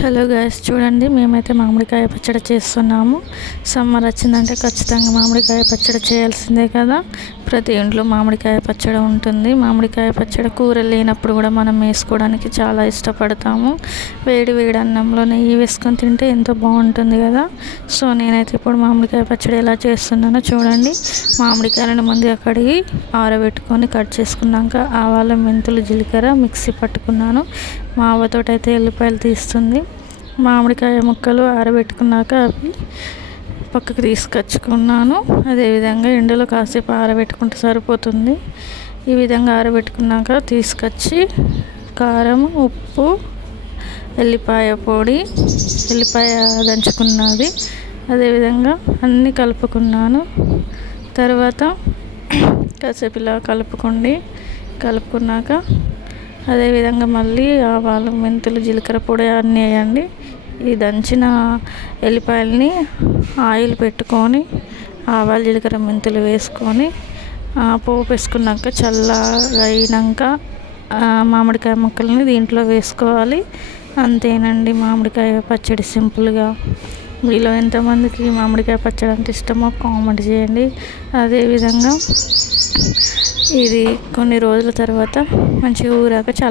Hello guys, చూడండి మేమైతే మామిడికాయ పచ్చడి చేస్తున్నాము. సమ్మర్ వచ్చిందంటే ఖచ్చితంగా మామిడికాయ పచ్చడి చేయాల్సిందే కదా. ప్రతి ఇంట్లో మామిడికాయ పచ్చడి ఉంటుంది. మామిడికాయ పచ్చడి కూరలు లేనప్పుడు కూడా మనం వేసుకోవడానికి చాలా ఇష్టపడతాము. వేడి వేడి అన్నంలో నెయ్యి వేసుకొని తింటే ఎంతో బాగుంటుంది కదా. సో నేనైతే ఇప్పుడు మామిడికాయ పచ్చడి ఎలా చేస్తున్నానో చూడండి. మామిడికాయలను ముందుగా కడిగి ఆరబెట్టుకొని కట్ చేసుకున్నాక ఆవాలు, మెంతులు, జీలకర్ర మిక్సీ పట్టుకున్నాను. మా అవ్వతోటైతే ఎల్లిపాయలు తీస్తుంది. మామిడికాయ ముక్కలు ఆరబెట్టుకున్నాక అవి పక్కకు తీసుకొచ్చుకున్నాను. అదేవిధంగా ఎండలో కాసేపు ఆరబెట్టుకుంటే సరిపోతుంది. ఈ విధంగా ఆరబెట్టుకున్నాక తీసుకొచ్చి కారం, ఉప్పు, ఎల్లిపాయ పొడి, ఎల్లిపాయ దంచుకున్నది, అదేవిధంగా అన్నీ కలుపుకున్నాను. తర్వాత కాసేపు ఇలా కలుపుకున్నాక అదేవిధంగా మళ్ళీ ఆవాలు, మెంతులు, జీలకర్ర పొడి అన్నీ వేయండి. ఈ దంచిన ఎల్లిపాయలని ఆయిల్ పెట్టుకొని ఆవాలు, జీలకర్ర, మెంతులు వేసుకొని పోపు వేసుకున్నాక చల్లగా అయినాక మామిడికాయ ముక్కల్ని దీంట్లో వేసుకోవాలి. అంతేనండి, మామిడికాయ పచ్చడి సింపుల్గా. మీలో ఎంతమందికి మామిడికాయ పచ్చడి అంటే ఇష్టమో కామెంట్ చేయండి. అదేవిధంగా ఇది కొన్ని రోజుల తర్వాత మంచిగా ఊరాక చాలా